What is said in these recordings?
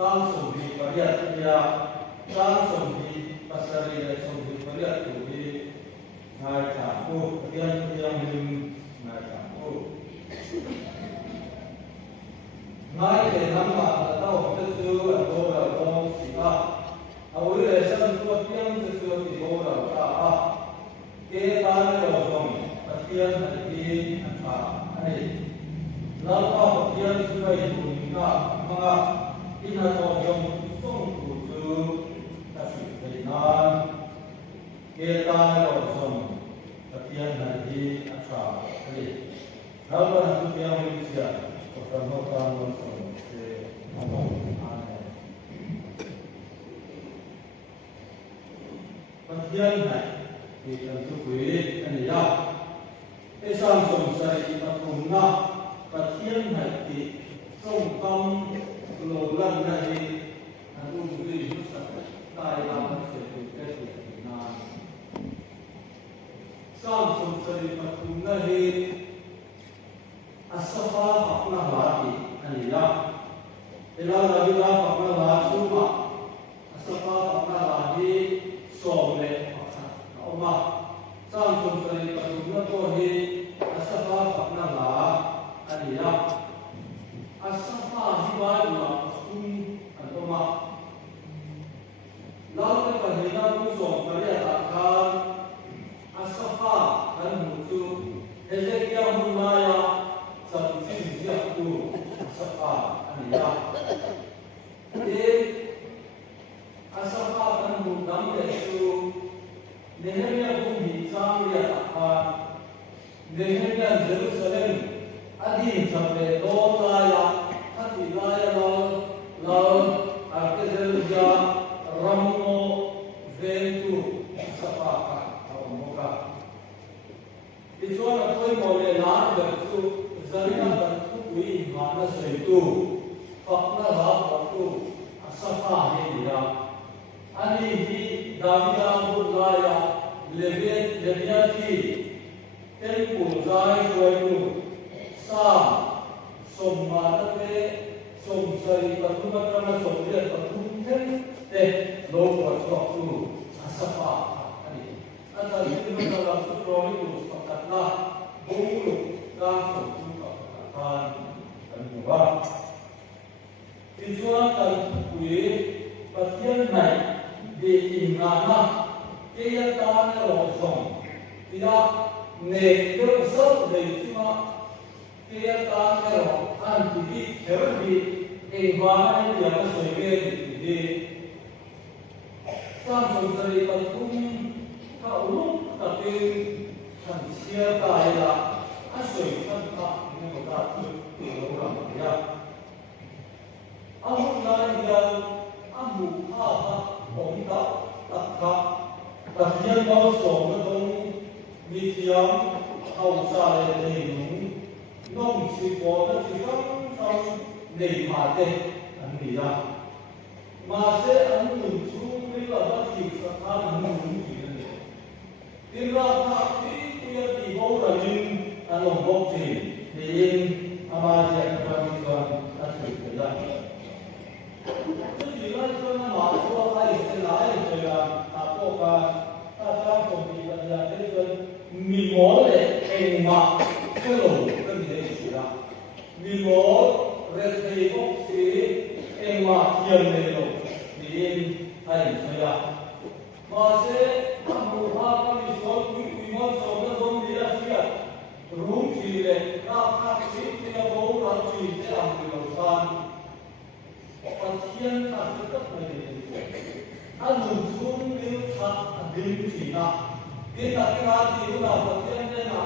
sang sumbi pariat dia sang sumbi pasari dan sumbi pariat tu di ngai campur kemudian lim ngai campur ngai ke nama atau tesu atau atau sila awal lesan tu tiang tesu di bawah apa ke tanah lorong tiang hati apa ani lalu tiang sudah itu maka ina to yong song tu tu kasih kainan kita lo song tiang hati apa ani lalu nanti tiang Malaysia pertama kali song se ngomong tiang hai di tentu kuih ani ya esam song sai patungna tiang hai di song tam lô lân này anh cũng duy nhất sạch tài làm sẽ được cái việc Việt Nam sang sông sài mặt cũng này asapa hoặc là lá gì anh nhớ thế là đi ra hoặc là lá số mà asapa hoặc là lá gì sổ này hoặc là ông mà sang sông sài mặt cũng là tôi thì asapa hoặc là lá anh nhớ asapa hibai là atau mak lalu kita hendak usung kerja takkan asapa dan muncul Hezekiah mulaya satu sejak tu asapa ania asapa dan mundang itu Nehemia pun bincang dia takkan Nehemia Jerusalem adin sampai dolaya hati laya lalu arkezelja rammo ventu sapaka atau moga itu orang koi boleh nak bertu zarina bertu kui mana seitu fakna waktu asapa ni dia ani di Davida budaya leviati tempo zai kuitu sam sommadate somsari patumatrama somdia patumten lo waktu asapa ani ada itu dalam suproni itu sepakatlah bulu langsung sepakatan dan juga dijualkan kue bagian naik di ingana keyataan losong tidak neker sel dari cuma keyataan losong anti terdi environment yang sebagai di samsung dari patung kau tapi hansia kaya asal tanpa mengutak orang ya aku lagi yang aku apa orang tak bagian bawah soal mitiam kau saya ini nong si bodoh si nei mate anira mase anu chumi la ba ki sa anu ni ni ira ta ti ya di bo ra jin anu bo ti ni ama je ka mi ka ta su ke da tu ji la so na ma so ai se la ai se la ta ko ka ta ta ko mi ba ya de so mi mo le en ma ke lo ke ni de shi la mi mo Rezeki boksi emak yang nelo di hari saya. Masih kamu kami sol kuiman sol dom dia siap. Rum cile nak cile bau nak cile ambil urusan. Pasien tak tetap menjadi. Anu sun bil tak bil cina. Kita kira itu lah pasien dia.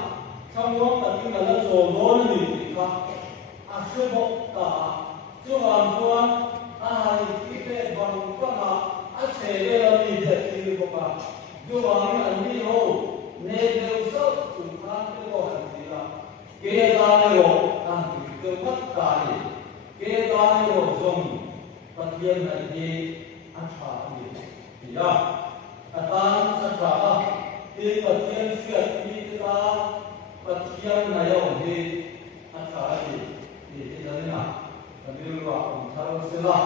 Kamu tak tinggal solon di kita. Asal ta cuman tuan ahli kita baru kena asal ni jadi bukan cuman ni ho negosiasi tuhan itu hasilnya kita ni ho nanti kita tadi kita ni ho jom bagian dari apa ni ya atan sekarang di bagian siat kita bagian nayo di apa ni ini adalah sambil waktu taruh selah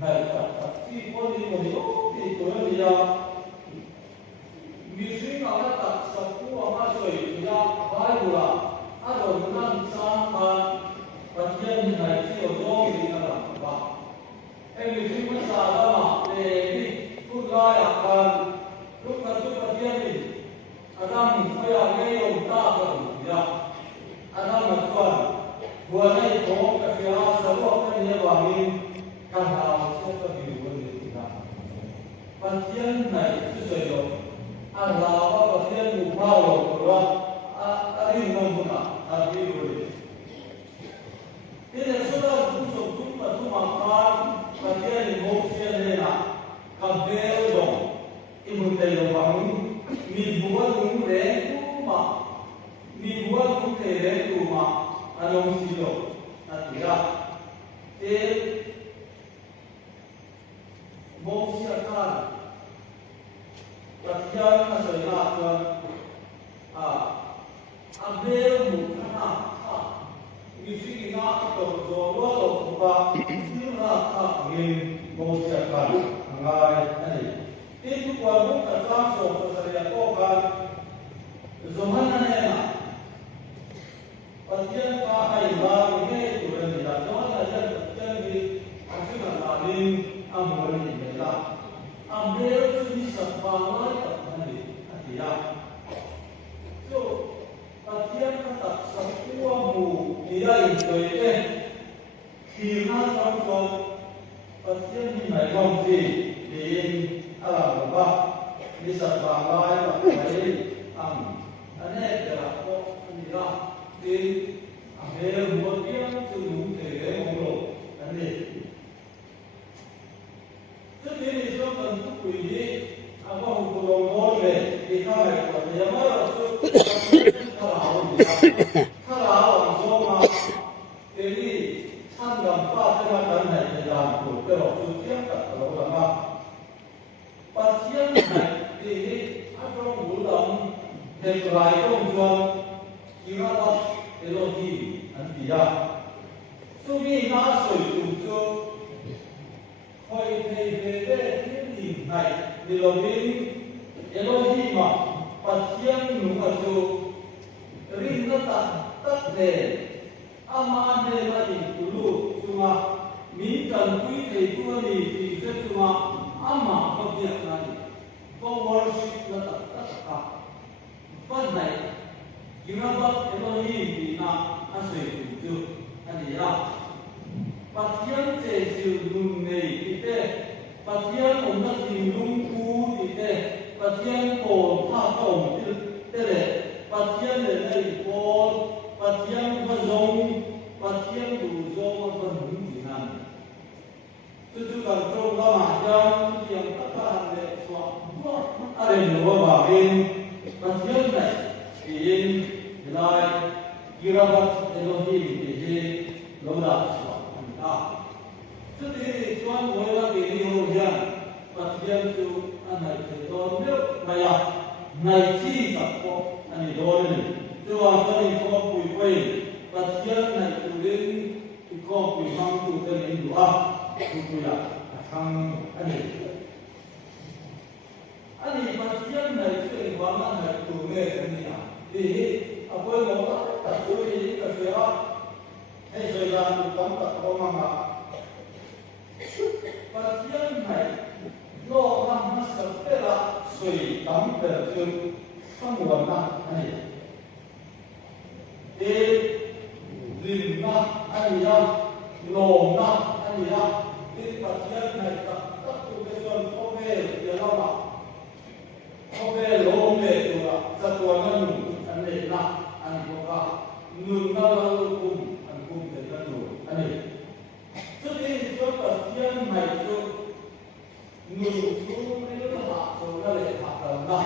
này thật khi có đi một lúc thì tôi đi ra vì suy nghĩ là thật sự của mà soi ra vai của là ở đâu năng sang mà và thiên này chỉ ở đâu thì là và em vì suy nghĩ là mà để đi cũng lo là cần lúc mà chúng ta thiên thì Adam phải là ngay ông ta cần ya Adam là phần vừa nay có cái phía sau đó cái nhà bà mình căn nào sẽ có điều vấn đề gì đó và thiên này cứ rồi rồi anh là và thiên mù bao rồi đó đi nông thôn à đi rồi thế là số đó cũng sống chúng mà chúng mà phá và thiên thì một thiên này là cầm bê rồi cái vấn đề là bằng mình muốn cũng đến cũng mà mình muốn cũng thể đến cũng mà anh ông xin lỗi thì ra thế mong siết khăn và thiên là sợi lạc rồi anh bê một khăn như suy nghĩ ngã tổ rồi đó tổ và như là nghìn mong siết khăn ngày này thế chúng ta muốn cả sang sổ của sợi lạc có khăn dùng hết này nè và thiên ta hay là cái chủ đề này là đó là chân vì anh cứ là nên anh muốn gì vậy là anh nếu suy sập vào lại tập này thì ra so và thiên ta tập sập qua mù thì ra hình tới đây thì nó trong rồi và thiên như này không gì thì anh làm ba đi sập vào lại và thấy anh ấy là có gì đó thì về một tiếng từ đúng thể một lộ anh ấy trước tiên thì chúng ta cần quỷ đi anh có một cuộc đồng ngôn về thì các bạn có thể mới là sự thà là làm số mà thế thì tham làm pha cho nó này để làm của cái lộ sự tiếp cận của nó là và thiên này thì anh trong ngũ động để lại công dụng Kiraba Elohim Antiya Sumi na soi tu cho khoi thei về thiên đình này Elohim mà thiên nung ở chỗ rin nó tất đề ama đề là gì tulu cuma min cần quý thầy tu ni thì rất cuma ama có việc này có worship là tất cả phần này Kiraba Elohim thì na asoi tu cho anh ấy và thiên chế chịu nung này thì thế và thiên ông đã chịu nung cú thì thế và thiên cổ tha tổng thì thế này và thiên này này cổ và thiên văn giống và thiên đủ do văn hứng gì nào chúng cần trong đó mà cho thiên tất cả hành lệ xóa ở đây nữa và bên và thiên này thì lại Kiraba Elohim thì lâu đã xóa trước khi Tuhan mulai ini hujan, pasien tu anak itu dia bayar naiki tak kok ani dolen. Tuhan kali kau pui pasien naik turun kau pui mampu dengan doa kuya akan ani pasien naik turun mana naik turun ni ya. Jadi apa yang mau tak turun ini kerja. Saya jalan tempat orang và thiên này lo làm nó sập thế là suy tắm về chương không nguồn năng này để liền năng anh ra lồng năng anh ra thì và thiên này tất cả cái chuyện có về giờ đâu mà có về lồng về rồi là ra tuần nó anh này là anh có cả ngừng nó cùng anh cùng để ra rồi anh này trước khi chúng ta thiên này cho người xuống cái nước hạ rồi nó lại hạ tầng năm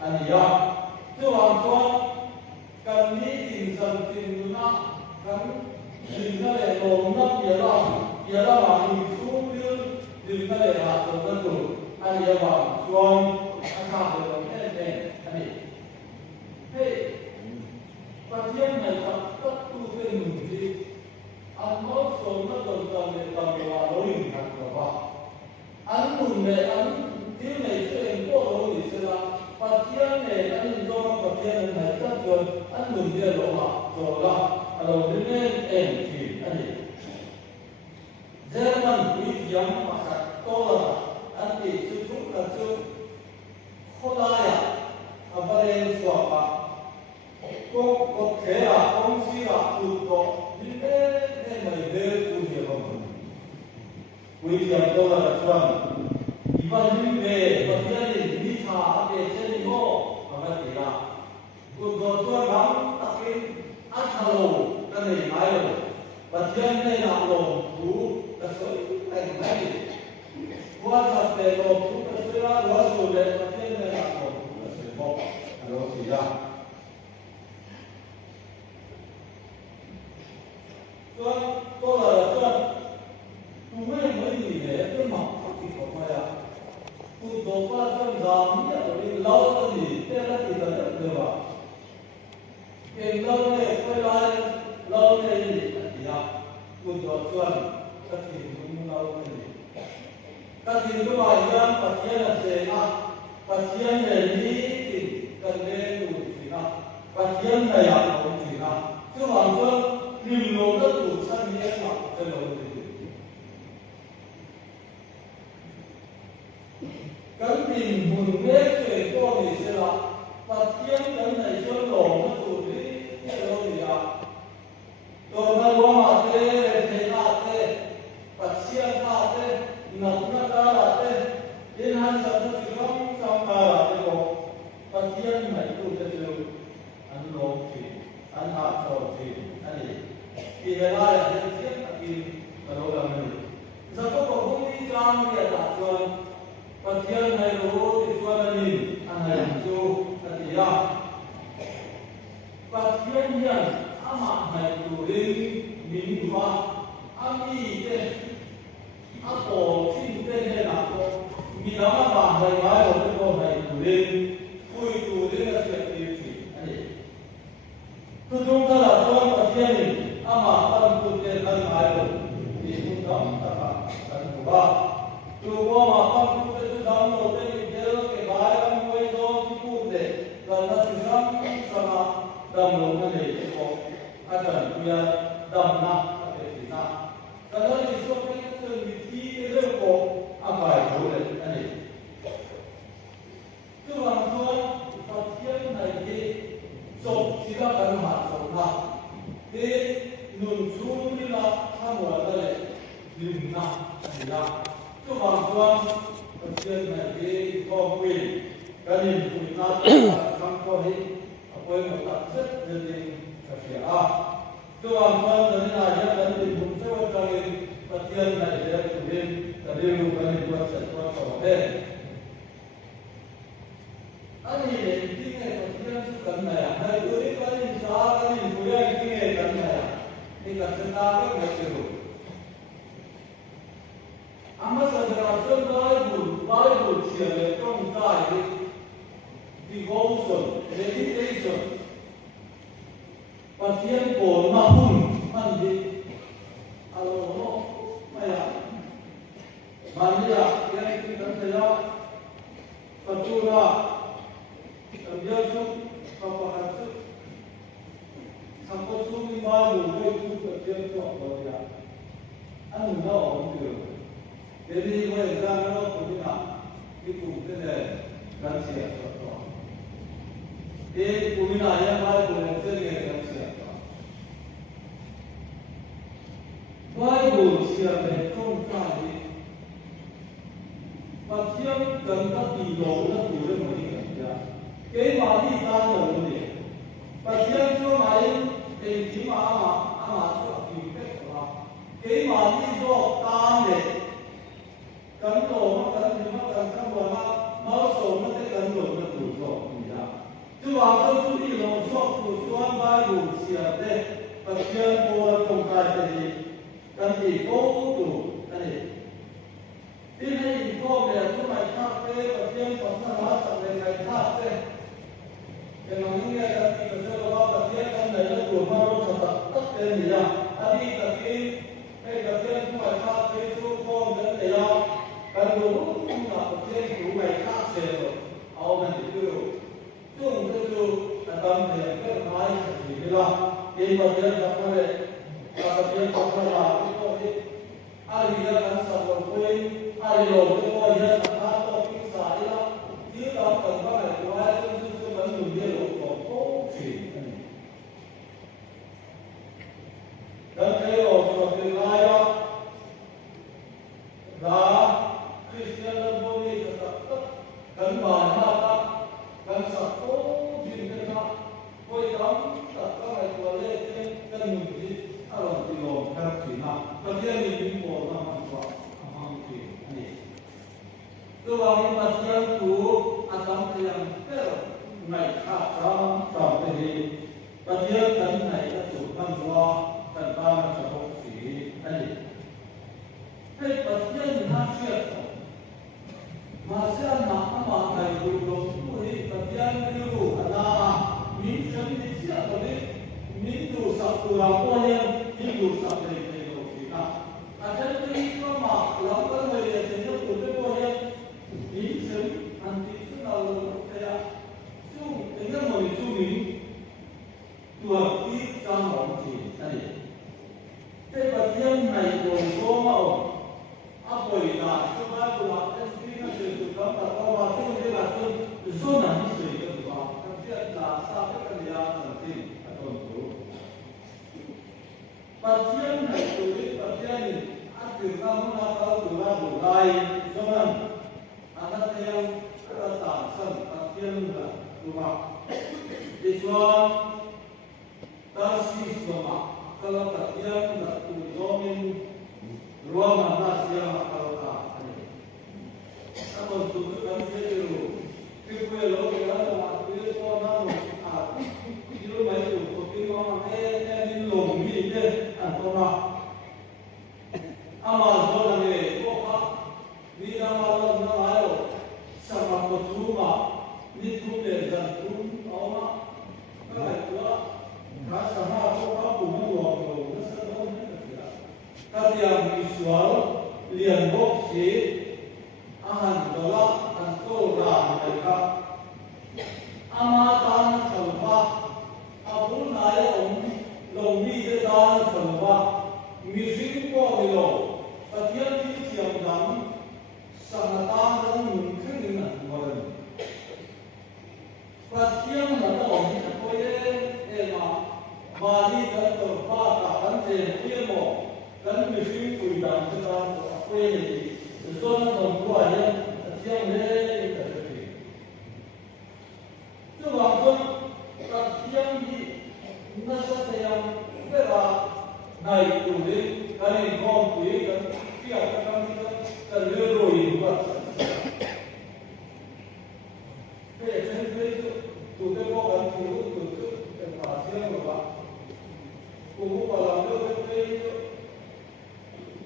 anh hiểu không? Chứ hoàng con cần đi tìm dần tìm nó cần tìm nó để lồng nó kia đó mà nhìn xuống đưa tìm nó để hạ tầng nó đủ anh hiểu không? Con anh hạ được rồi thế này anh hiểu thế và thiên này thật tất tu cái mừng gì anh nói số nó tầm tầm để tầm là đối hình thật của họ lệ ăn tiếng này sẽ em có đồ gì sẽ là phát thiên này ăn do phát thiên này tất nhiên ăn mừng dia lộ mà rồi là đầu đến em thì anh ấy Jerman quý giám mà cả to là anh thì chú chúng là chú Kholaya Abaren Swapa có thể là công sĩ là tụt có những cái mày đều tụt nhiều không quý giám to là Xuân 이번 일에 어디에 미차 앞에 세리고 아마티라 그 도서랑 딱히 아차로 그네 마요 버티안에 나로 부 그래서 아니 부하사대로 부서라 도와서래 버티안에 나로 그래서 뭐 알아보자 또 나서 누구의 머리에 좀 तो पास जाम या तो लाओ तो नहीं तेरा किधर देवा एक लाओ ने कोई लाओ ने नहीं या कुछ दोस्तों कभी तुम लाओ नहीं कभी तो आया पतिया से ना पतिया ने नहीं करने उठी ना पतिया ने या उठी ना जो हम तो निम्नो तो दूसरा नहीं ना चलो Cánh tìm hồn nét về con thì sẽ là và thiên cánh này cho lỗ nó tụt đi cái đâu thì à rồi nó lo mà thế là thế và xiên là thế nằm nó là thế đến han sân nó chỉ không trong là thế bộ và thiên này tụt cái điều anh lỗ thì anh hạ rồi thì anh gì thì là lại thế thiết là thì là đâu là mình giờ có không đi trang thì là rồi Patian này lố thì xuân nhìn anh này chú anh gì à Patian nhân ama này tụ linh minh hoa ami thế apo xin tên này là cô mi lama bà này nói rồi cái cô này tụ linh vui tụ linh là chuyện gì anh gì tôi chúng ta là xuân Patian nhìn ama tâm tụ tên anh nói rồi thì chúng ta phải anh của ba tôi có mà không Dám đầu tiên thì nhớ cái bài làm quay do cái cụ để là nó chỉ dám sama đầm lông cái này có ai cần bây giờ đầm na cái gì na cái đó thì số cái sự thi cái đó có bài số này cái này chứ làm sao phát triển này thì số chỉ là cái hạt số na thì nương xuống đi là tham gia cái này lim na cái là chứ làm sao Patian này cái con quỷ cái nhìn quỷ na không có hết quên một tập rất là gì phải hiểu à tôi làm sao thế này nhé cái nhìn cũng chưa cho nên Patian này để chủ nhân là điều cái nhìn quan sát quan trọng đấy anh nhìn cái này Patian cái này hay đối với cái nhìn xa cái nhìn quỷ cái này thì cả chúng ta có thể hiểu Amma Sadhanasan Bible siya trong cái devotion, meditation, và thiên cổ na hun man di, alo no, maya, man di à, cái kan saya, fatura, biasa, kapan tu, sampai tu ni malu, kau tu kerja tu apa dia, anu na orang tu. Jadi mulai zaman itu punya itu kita kan siapa tu. punya ayam apa boleh jadi kan siapa. Bible siapa trong kali. Macam ganda tidur lah boleh mesti kerja. Kau mati tak boleh. Macam tu main cuma ama tu aktif lah. Kau mati tu tan deh. Cắn đồ nó cắn thì nó cắn trong bò nó sổ nó sẽ cắn đồ nó tủ sổ gì đó chứ vào trong chú đi nó sổ tủ xoan ba đủ xìa đây và chuyên mua trong cái gì cắn thì cố tủ cái gì đi này thì có về chú mày khác thế và chuyên còn nó hóa sẵn về ngày khác thế cái nó những cái cắn thì nó sẽ có và chuyên cắn này nó tủ nó nó tất tên gì đó đi cắn thì cái cắn chuyên chú mày khác thế chú có đến để lo Kalau kita mà ta cần sắp cố chuyện cái đó quay đóng tập các bài toán lên trên cái mình đi ở lòng thì lòng các chuyện nào cái kia mình đi bộ nó mà qua không chuyện này tôi vào những mặt chân của anh tâm thì làm cái ngày khác trong trong cái gì cái kia cái này cái chủ tâm qua cần ta là sẽ học sĩ cái gì cái cái kia nó chuyện mà sẽ mà thầy đủ đủ tuổi và tiền đủ là mình chân đi sẽ có đấy mình đủ sắp đủ làm quan nhân mình đủ sắp để đủ gì cả chân đi có mà làm cái người để tiền đủ cái quan nhân mình chân anh đi sẽ nào thế à chung cái này mình chung mình tuổi ít trong lòng chỉ này cái vật nhân này gồm có màu áp bởi là chúng ta cũng là cái gì nó sẽ được cảm tạ qua và chúng ta là zona như vậy được không? Cái chuyện là sao cái gì là sản sinh ở tuần thủ. Vật nhân này từ cái vật nhân này áp từ các món ăn ở từ là đủ lại cho nên anh ta theo cái tảng sân vật nhân là đúng không? Thì cho ta xin sớm kalau vật nhân là từ do mình ruang mana siapa kalau tak ini. Apa untuk kan saya dulu. Kita lo kita waktu itu orang itu banyak tu. Kita orang ni long ni je. Antara amal soal ni, kok ni amal nak ayo sama percuma ni tu berjalan tu orang kalau itu rasa apa apa pun orang katiang visual liền bốc chế ahan dola anto ran mereka amatan khalwa abul nai long mi de dan khalwa music ko milo katiang ti siam dam sanatan dan mungkin na moran katiang na to ni ko ye ema bali da to pa ka kan se ye mo dan mesti kuidam tentang apa ini. Zona nomor yang siang ni terjadi. Sebab siang di nasa yang berat naik turun, kami kompi dan tiap kami terlebih buat. Jadi itu kita bukan turun pasien berapa. Kubu kalau itu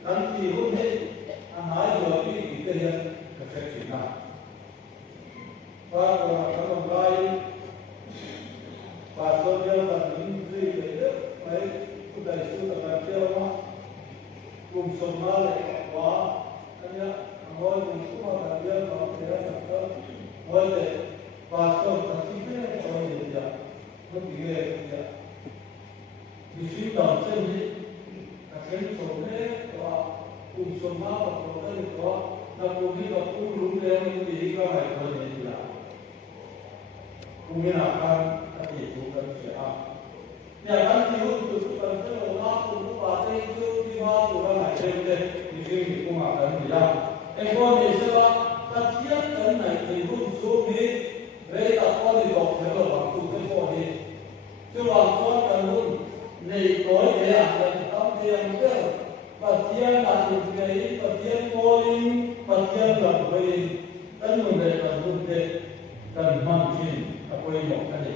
kan thì hôm nay anh nói rồi cái tiền cái chuyện này và các đồng lai và tôi nhớ là những gì để đức mấy cái đại sứ tập đoàn tiêu mà cùng sống ra lại quá anh nhớ ngồi cùng xuống mà làm việc nó thì nó thật tốt ngồi để và tôi thật chính thế rồi thì giờ không bị ghê giờ vì suy tưởng xem đi cái số này cùng số má và số này có là cùng đi vào cùng đúng lên những gì các bạn có thể làm cùng như là các thì cũng cần sẽ học nhà các thì cũng từ phần cái đầu nó cũng có cái sự đi vào của các bạn trên đây thì riêng thì cũng học cần gì đâu em có thì sẽ là các thiết cái này thì cũng số đi về tập con thì học phải là học cùng cái con đi chứ bằng con cần luôn này có thể là tâm tiền cái bagian dari bagian polling, bagian lain, dan mendengar dan makin apa yang mau tadi.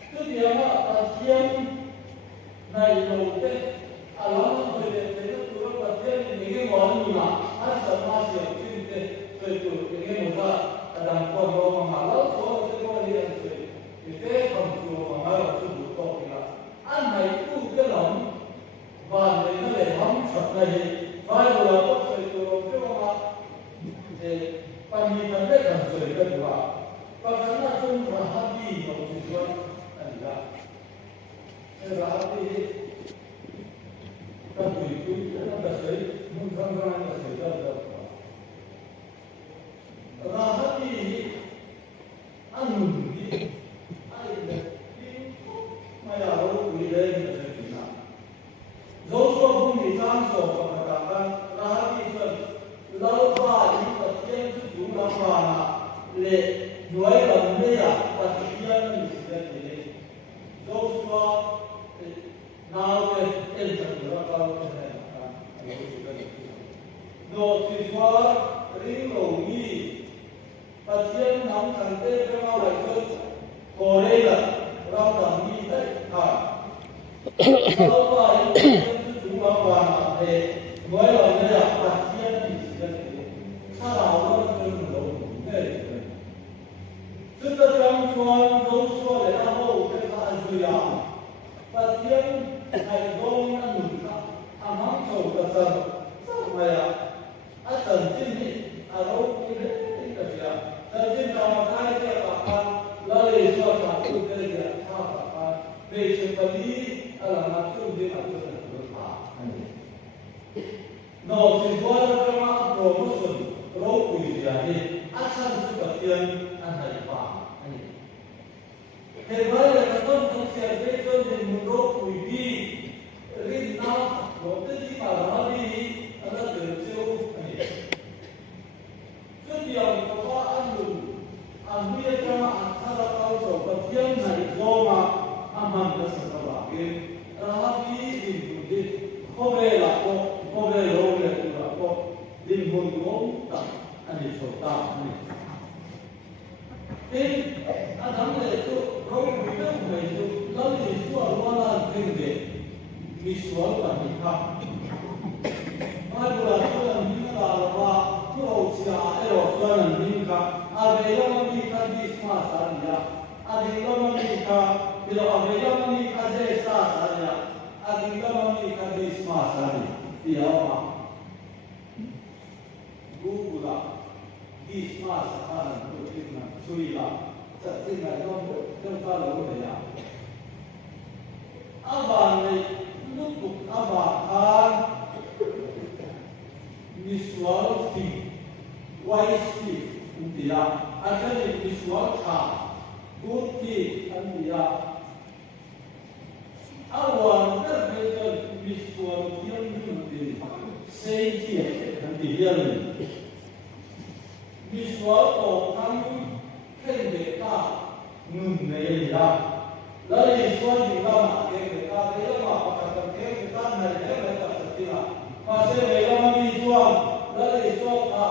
Itu dia bagian naik lote, alam berbeda turun bagian ini wanita, asal masih cinta, itu ini muda, ada orang mengalau, soal semua dia itu kamu mengalau sebut kau kira, anak itu dalam và người ta để hóng sập này vai là có sự tổ chức mà để ban đi vấn đề cần sự cần vào và cái là chung là hấp đi một sự chuẩn anh ra thế là hấp đi các vị cũng rất là sấy muốn tham gia là sấy rất là và hấp đi ăn mừng đi ai là đi mà là đâu quý đây là dấu số không bị trang sổ và cả các là đi phần lâu qua những vật tiên chúng làm vào le nuôi làm mấy à và thực hiện những sự kiện Joshua nào cái em chẳng được bao nhiêu này nó chỉ qua riêng lầu nghi và thiên nắm thành tê cho nhau lại thôi hồi đây là rau tầm nghi đấy sau đó chúng ta vào để nuôi làm mấy à và thiên thì sẽถ้าเราเริ่มเดินหลงได้เลยซึ่งจะจำชวนรู้ชัวร์เลยนะว่าเป็นการสุยาปฏิเสธให้โดนนั่นหนึ่งครับทำให้โชว์กระสับสับมาอาจารย์ที่นี่อารมณ์ที่นี่ก็จะแต่ที่เราได้เรียกว่าการละเลยชัวร์จากผู้เรียนข้าวการเป็นเชิงปฏิอะไรมาช่วยที่มาช่วยเหลือข้าโน้ตสิ่งว่าเรามาโปรโมชั่นโรควิทยาเนี่ยอาจารย์สุขเตียนอันไหนบ้างอันนี้เห็นไหมเลยกระตุ้นทั้งเสียงได้จนเป็นมุนโรควิธีรินน้ำโรคที่มาราบีอันนั้นเดือดเชี่ยวอันนี้ซึ่งเดียวกับว่าอันหนึ่งอันนี้จะมาอันถ้าเราเอาส่งกับเที่ยงไหนโยมาอันมันจะสักว่าเป็นราบีดินดูดิเขาเวลาเขาเวลาโรคเลยตัวเขาดินหุ่นงงต่างอันนี้โชว์ตาอันนี้เป็นอันนั้นเลยตัวเราไม่ต้องไปดูเราในส่วนว่าเราเป็นเด็กมีส่วนแบบนี้ครับมาดูแลส่วนนี้ก็ได้ว่าผู้เราเสียเออส่วนนี้ครับอะไรเราไม่มีการดิสมาสารยาอะไรเราไม่มีการเดี๋ยวอะไรเราไม่มีการเจสาสารยาอะไรเราไม่มีการดิสมาสารเดี๋ยวมาGoogle this mas akan berfirman suila sehingga yang kalau dia abang untuk abakan visual fi wise fi dia akan visual ka good fi dia awal terbetul visual yang dia sejak dia visual ของทั้งเข่งเด็กก้าหนึ่งในนี้ละแล้วในส่วนที่เราเข่งเด็กก้าเรื่องมาประกอบเข่งเด็กก้าในเรื่องอะไรก็จะละมาเชื่อเลยเรามีส่วนแล้วในส่วนอ่ะ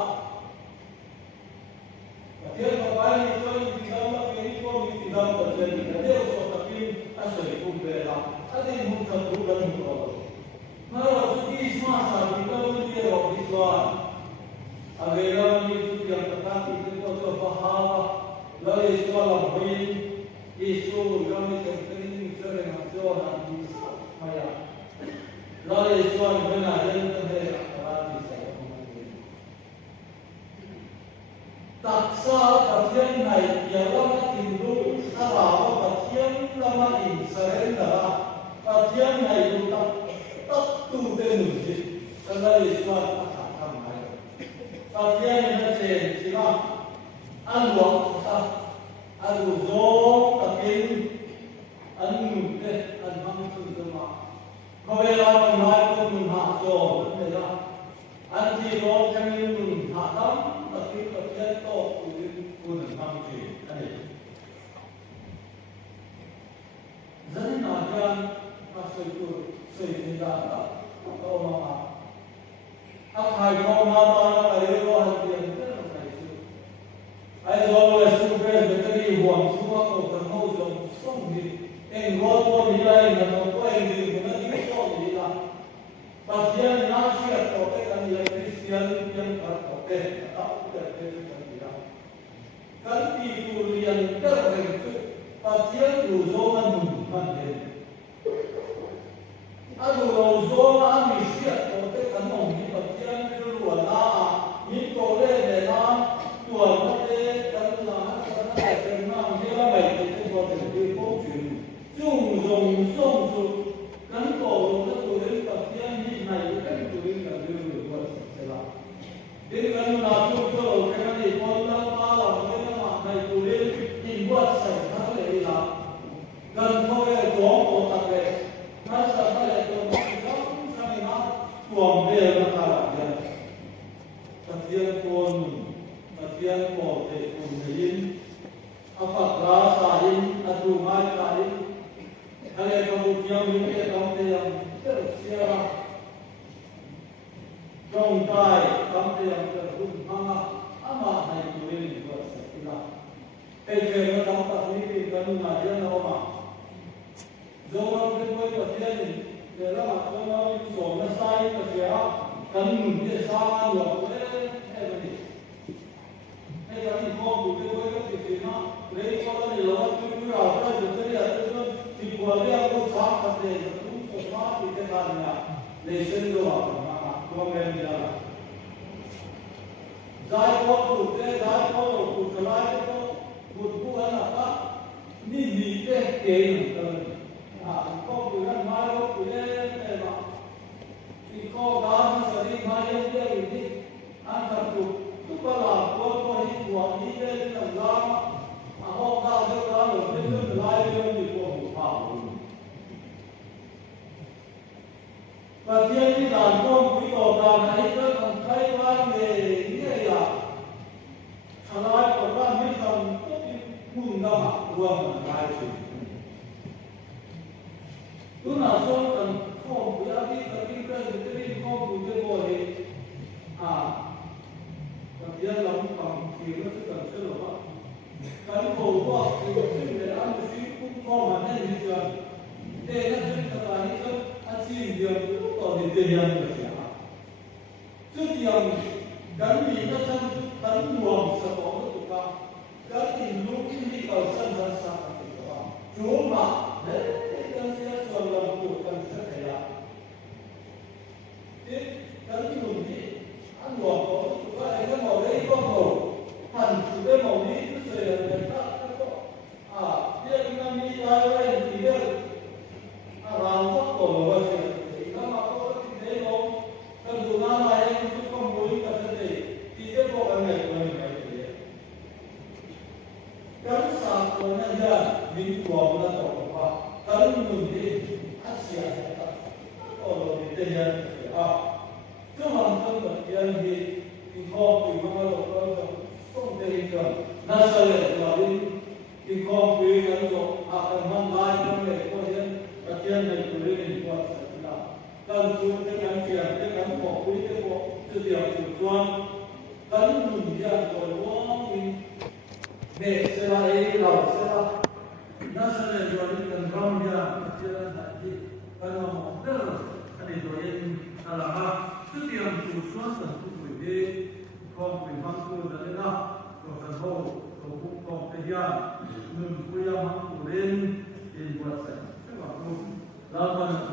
เที่ยวไปในส่วนที่เราเป็นคนที่เราเป็นเด็กเที่ยวส่วนที่อาศัยคุ้มเวลาอันนี้มุขทุกข์กันหมดมาเราที่สมาสามีเราที่เราวิสวาAgora me diz que a parte que eu sou barrava, lá isso ela vem, isso já me tem que ser na zona disso, mas lá isso ela vem na gente também a parte isso. Taksa pasien naik ialah tindu salah pasien lama in serenda pasien naik tak tu denus, kalau itu Pasien yang saya siapa, aluang tak, aluang tapi anu maksud semua. Kau yang mengaku menghasut, anti roh kami menghadam, tapi pasien tu pun mangkir. Jadi najan masuk itu sehingga atau mama. Akai kau mata ayo hati kita itu. Ayo super beteri buang semua kau kenal jom ni. Engkau nilai dan kau ini guna di kau nilai. Pasien nasi atau kan yang Kristian yang atau tak Kristian dia. Kan itu yang terbentuk pasien rujukan mungkin. Aduh rujukan misi atau kan mungkin. Những cô lên để nó tuần nó lên cái nó để cái nó như là vậy thì cái cô để đi phố chuyện dùng dùng cái cổ nó tụi đến tập thiên như này cái tụi đến là đưa được qua sẽ làm đến cái nào chung cho cái này con nó ba là cái nó mà này tụi đến nhìn qua sẽ nó để đi làm gần thôi để cùng nhìn Phật ra sai adu mai sai hay không kiam những cái công tiền rất là xia trong tai công tiền rất là đúng mà ama hay tu lên được sự là cái chuyện nó trong tập ní cái cần mà dân nó mà do nó cái quay của tiền để nó mà nó sổ nó sai cái gì á cần mình để sao nhiều đấy hay là gì hay là gì không cái quay cái gì nó lấy có cái gì đó cứ vào cái được cái là cái thì vừa đeo cái khóa cái này cũng có khóa thì cái bàn là để xin đồ mà không nên là giải phóng được cái giải phóng được cái lại cái một cú ăn là ni cái tiền rồi có cái ăn mai có cái này mà thì có đá nó sẽ đi mai cái gì ăn thật được tất cả là có những quả như thế là ra mà họ ra cái đó rồi cái lại cái gì của một thảo và thiên cái đàn con quý tổ đàn ấy rất là thay ban về như là thằng ai của ban biết rằng tốt như mùng năm buông lại chuyện lúc nào số cần không bị áp đi cần cái không cùng cái bộ này còn thiên lắm bằng thì nó sẽ cần sửa đổi cái khổ của thì cái để ăn một chút cũng không mà nên như vậy để nó chuyện là như vậy anh xin điều cũng còn để tiền được chứ trước tiền gắn gì nó chân tấn luồng sẽ có được tụ cao gắn thì lúc đi cầu sân ra xa chúa mà đấy cần sẽส่วนlòng của cần sẽ thể là thế gắn cái luồng gì ăn luồng có tụ cao này cái màu đấy có màu hẳn chủ cái màuนี้cứ sợi là người ta có biết năm đi ra đây thì biết làm phát cổ là bao nhiêu thì nó mà có cái thế không cần dù nó là em cũng không muốn cả thân thể thì cái bộ này của mình phải thế cái sản của nhân dân mình của nó tổ hợp cái mình đi ăn xỉa có rồi thì tiền nhân chứ hoàn toàn là tiền thì không thì nó là không tiền rồi nó sẽ là thì không quý cái rồi cái mong lại trong này có hiện và tiền này của mình có sẽ là cần chú cái gắn tiền cái gắn bỏ quý cái bộ sự điều chủ quan gắn mình ra rồi nó mình để sẽ là ấy là sẽ là nó sẽ là rồi cần rong ra sẽ là gì cái nó một rất là cái này rồi em là ha sự điều chủ quan là cũng phải đi không phải mang cô ra đây nào rồi cần hô rồi cũng còn cái gì mình cũng要mang cô lên thì quạt sẽ các bạn làm